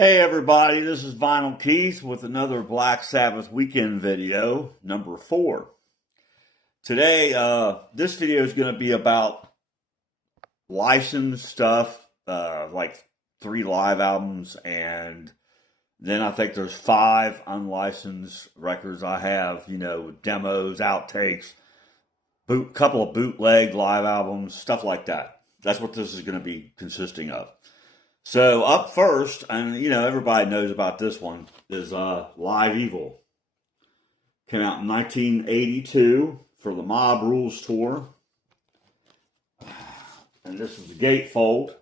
Hey everybody, this is Vinyl Keith with another Black Sabbath weekend video, number 4. Today, this video is going to be about licensed stuff, like 3 live albums, and then I think there's 5 unlicensed records I have, demos, outtakes, couple of bootleg live albums, stuff like that. That's what this is going to be consisting of. So up first, and everybody knows about this one, is Live Evil. Came out in 1982 for the Mob Rules tour. And this is the gatefold.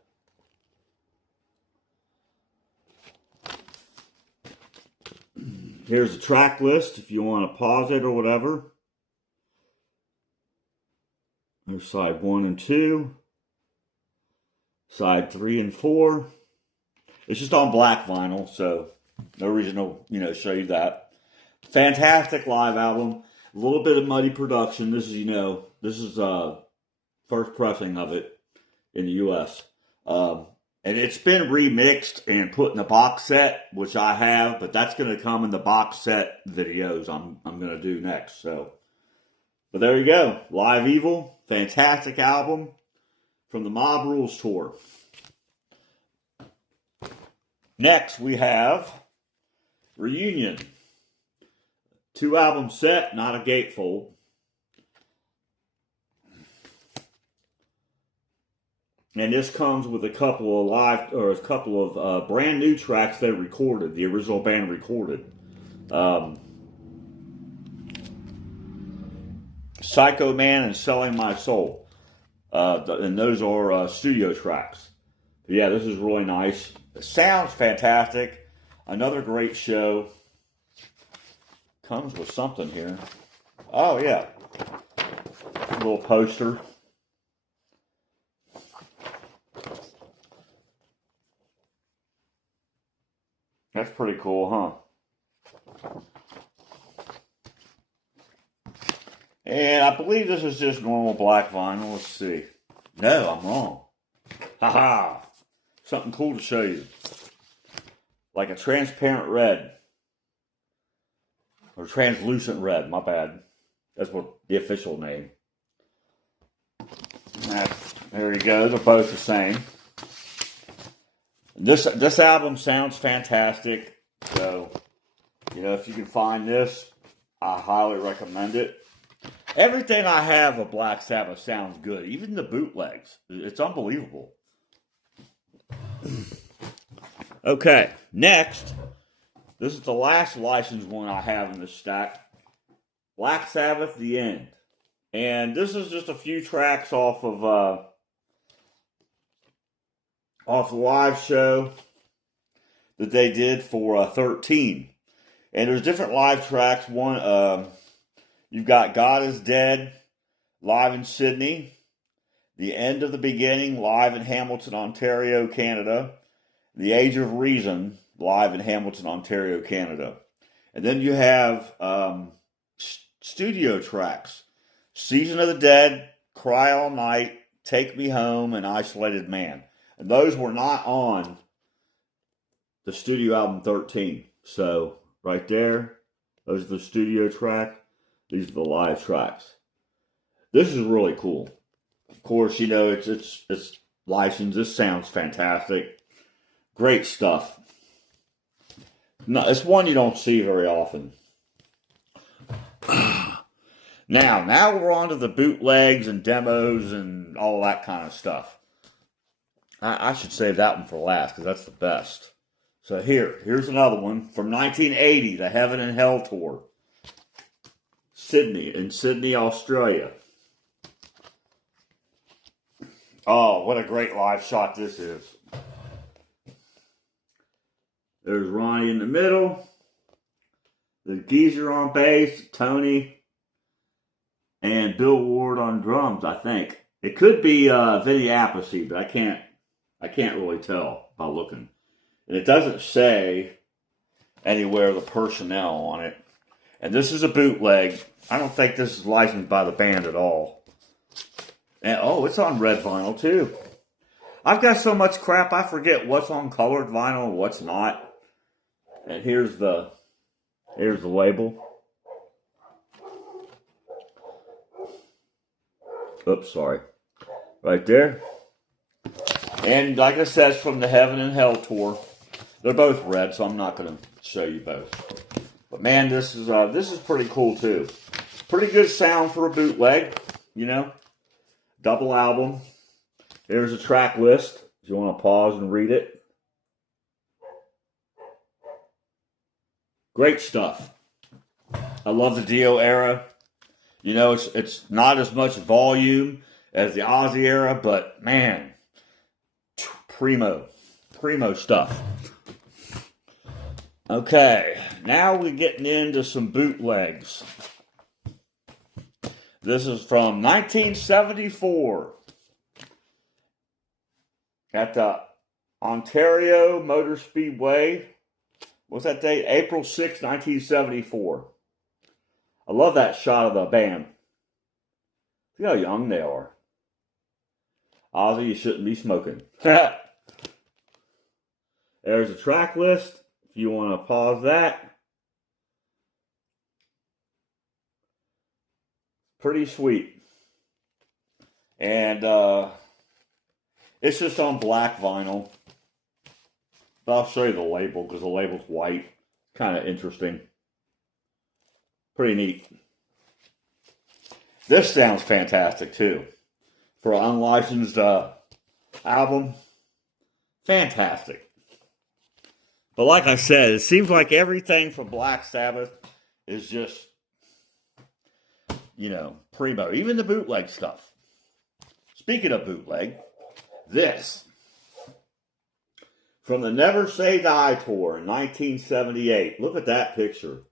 Here's the track list if you want to pause it or whatever. There's side 1 and 2. Side 3 and 4. It's just on black vinyl, so no reason to, show you that. Fantastic live album. A little bit of muddy production. This is first pressing of it in the U.S. And it's been remixed and put in a box set, which I have, but that's going to come in the box set videos I'm going to do next. But there you go. Live Evil. Fantastic album from the Mob Rules tour. Next, we have Reunion. 2-album set, not a gatefold. And this comes with a couple of brand new tracks they recorded. The original band recorded. Psycho Man and Selling My Soul. And those are studio tracks. But yeah, this is really nice. It sounds fantastic. Another great show. Comes with something here. Oh, yeah. A little poster. That's pretty cool, huh? And I believe this is just normal black vinyl. Let's see. No, I'm wrong. Haha. Something cool to show you. Like a transparent red. Or translucent red, my bad. That's what the official name. There you go. They're both the same. This album sounds fantastic. So, if you can find this, I highly recommend it. Everything I have of Black Sabbath sounds good. Even the bootlegs. It's unbelievable. Okay, next. This is the last licensed one I have in this stack. Black Sabbath, The End. And this is just a few tracks off of the live show that they did for 13. And there's different live tracks. One, you've got God is Dead, live in Sydney. The End of the Beginning, live in Hamilton, Ontario, Canada. The Age of Reason, live in Hamilton, Ontario, Canada. And then you have studio tracks. Season of the Dead, Cry All Night, Take Me Home, and Isolated Man. And those were not on the studio album 13. So, right there, those are the studio tracks. These are the live tracks. This is really cool. Of course, it's licensed. This sounds fantastic. Great stuff. No, it's one you don't see very often. Now we're on to the bootlegs and demos and all that kind of stuff. I should save that one for last because that's the best. So here's another one from 1980, the Heaven and Hell tour. Sydney, Australia. Oh, what a great live shot this is. There's Ronnie in the middle. The geezer on bass, Tony, and Bill Ward on drums, I think. It could be Vinny Appice, but I can't really tell by looking. And it doesn't say anywhere the personnel on it. And this is a bootleg. I don't think this is licensed by the band at all. And it's on red vinyl too. I've got so much crap I forget what's on colored vinyl and what's not. And here's the label. Oops, sorry. Right there. And like I said, it's from the Heaven and Hell tour. They're both red, so I'm not going to show you both. But man, this is pretty cool too. Pretty good sound for a bootleg, you know. Double album. Here's a track list if you want to pause and read it. Great stuff. I love the Dio era. You know, it's not as much volume as the Ozzy era, but man, primo stuff. Okay, now we're getting into some bootlegs. This is from 1974 at the Ontario Motor Speedway. What's that date? April 6, 1974. I love that shot of the band. See how young they are. Ozzy, you shouldn't be smoking. There's a track list. If you want to pause that. Pretty sweet. And it's just on black vinyl. But I'll show you the label because the label's white. Kind of interesting. Pretty neat. This sounds fantastic too. For an unlicensed album. Fantastic. But like I said, it seems like everything from Black Sabbath is just, you know, primo. Even the bootleg stuff. Speaking of bootleg, this. From the Never Say Die tour in 1978. Look at that picture.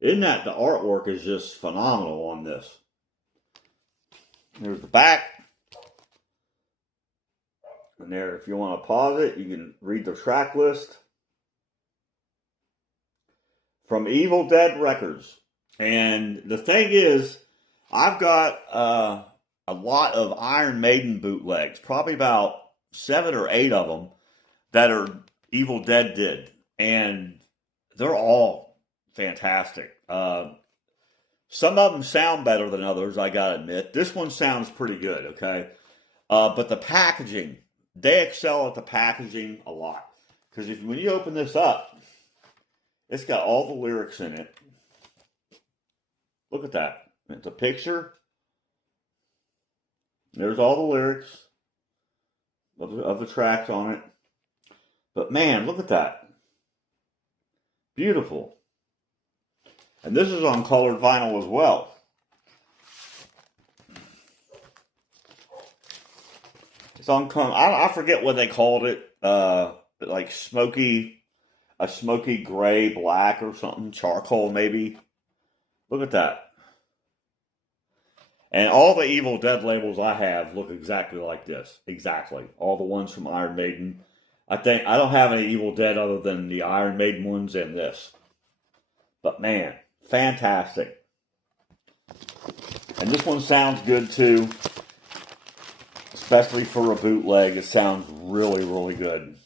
Isn't that, the artwork is just phenomenal on this. There's the back. And there, if you want to pause it, you can read the track list. From Evil Dead Records. And the thing is, I've got a lot of Iron Maiden bootlegs. Probably about 7 or 8 of them that are Evil Dead did. And they're all fantastic. Some of them sound better than others, I gotta admit. This one sounds pretty good, okay? But the packaging, they excel at the packaging a lot. Because when you open this up, it's got all the lyrics in it. Look at that. It's a picture. There's all the lyrics of the tracks on it. But man, look at that. Beautiful. And this is on colored vinyl as well. It's on, I forget what they called it. Like a smoky gray, black or something. Charcoal maybe. Look at that. And all the Evil Dead labels I have look exactly like this. Exactly. All the ones from Iron Maiden. I don't have any Evil Dead other than the Iron Maiden ones and this. But man, fantastic. And this one sounds good too. Especially for a bootleg. It sounds really, really good.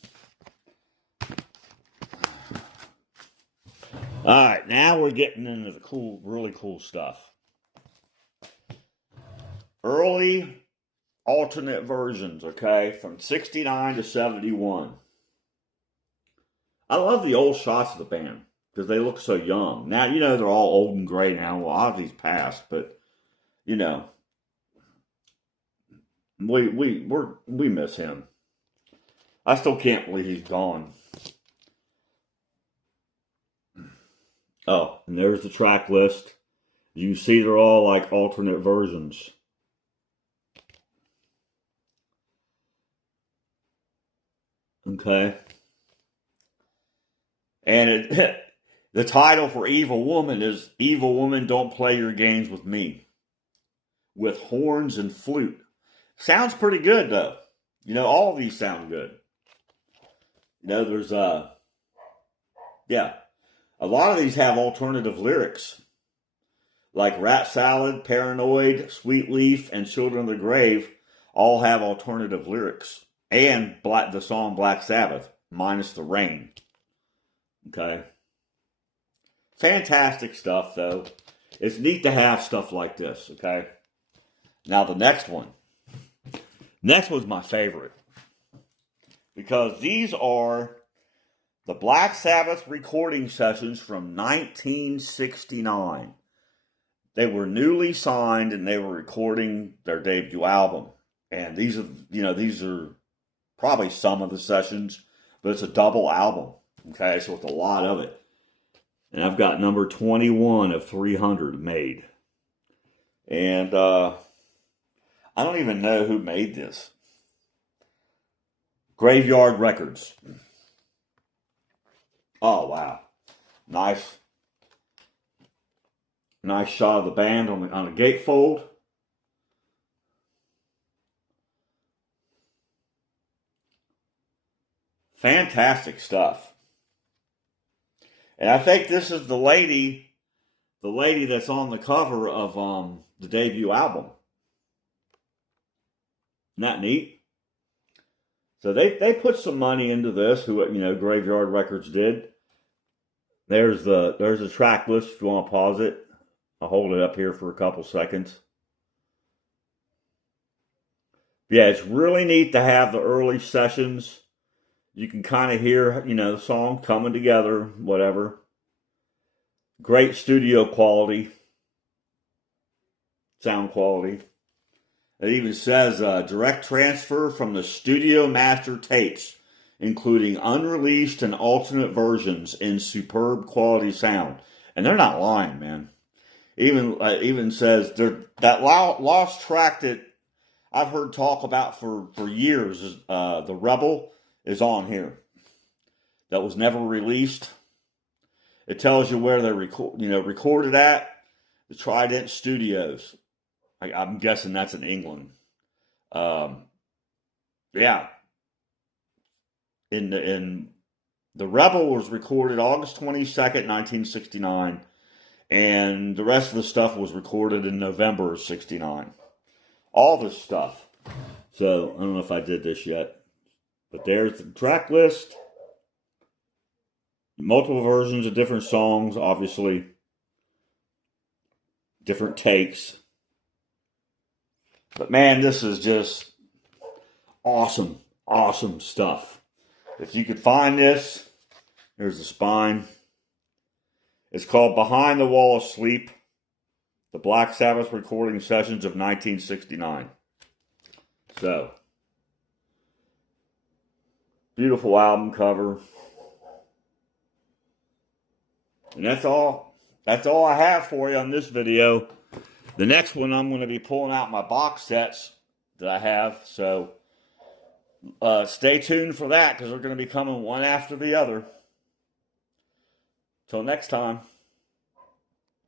Alright, now we're getting into the cool, really cool stuff. Early alternate versions, okay? From 69 to 71. I love the old shots of the band. Because they look so young. Now, you know, they're all old and gray now. Well, Ozzy's passed, but, you know, we miss him. I still can't believe he's gone. Oh, and there's the track list. You see they're all like alternate versions. Okay. And the title for Evil Woman is Evil Woman, Don't Play Your Games With Me. With horns and flute. Sounds pretty good though. You know, all of these sound good. You know, there's yeah. A lot of these have alternative lyrics. Like Rat Salad, Paranoid, Sweet Leaf, and Children of the Grave all have alternative lyrics. And the song Black Sabbath, minus the rain. Okay. Fantastic stuff, though. It's neat to have stuff like this, okay? Now, the next one. Next one's my favorite. Because these are the Black Sabbath recording sessions from 1969. They were newly signed and they were recording their debut album. And these are probably some of the sessions, but it's a double album. Okay, so it's a lot of it. And I've got number 21 of 300 made. And I don't even know who made this. Graveyard Records. Oh, wow. Nice shot of the band on the gatefold. Fantastic stuff. And I think this is the lady that's on the cover of the debut album. Isn't that neat? So they put some money into this, Graveyard Records did. There's a track list if you want to pause it. I'll hold it up here for a couple seconds. Yeah, it's really neat to have the early sessions. You can kind of hear, the song coming together, whatever. Great studio quality. Sound quality. It even says direct transfer from the studio master tapes, including unreleased and alternate versions in superb quality sound. And they're not lying, man. Even says that lost track that I've heard talk about for years, The Rebel, is on here. That was never released. It tells you where they recorded at. The Trident Studios. I'm guessing that's in England. Yeah. In The Rebel was recorded August 22nd, 1969. And the rest of the stuff was recorded in November of 69. All this stuff. So, I don't know if I did this yet. But there's the track list. Multiple versions of different songs, obviously. Different takes. But man, this is just awesome, awesome stuff. If you could find this, there's the spine. It's called Behind the Wall of Sleep, the Black Sabbath recording sessions of 1969. So, beautiful album cover. And that's all I have for you on this video. The next one, I'm going to be pulling out my box sets that I have. So, stay tuned for that because they're going to be coming one after the other. Till next time.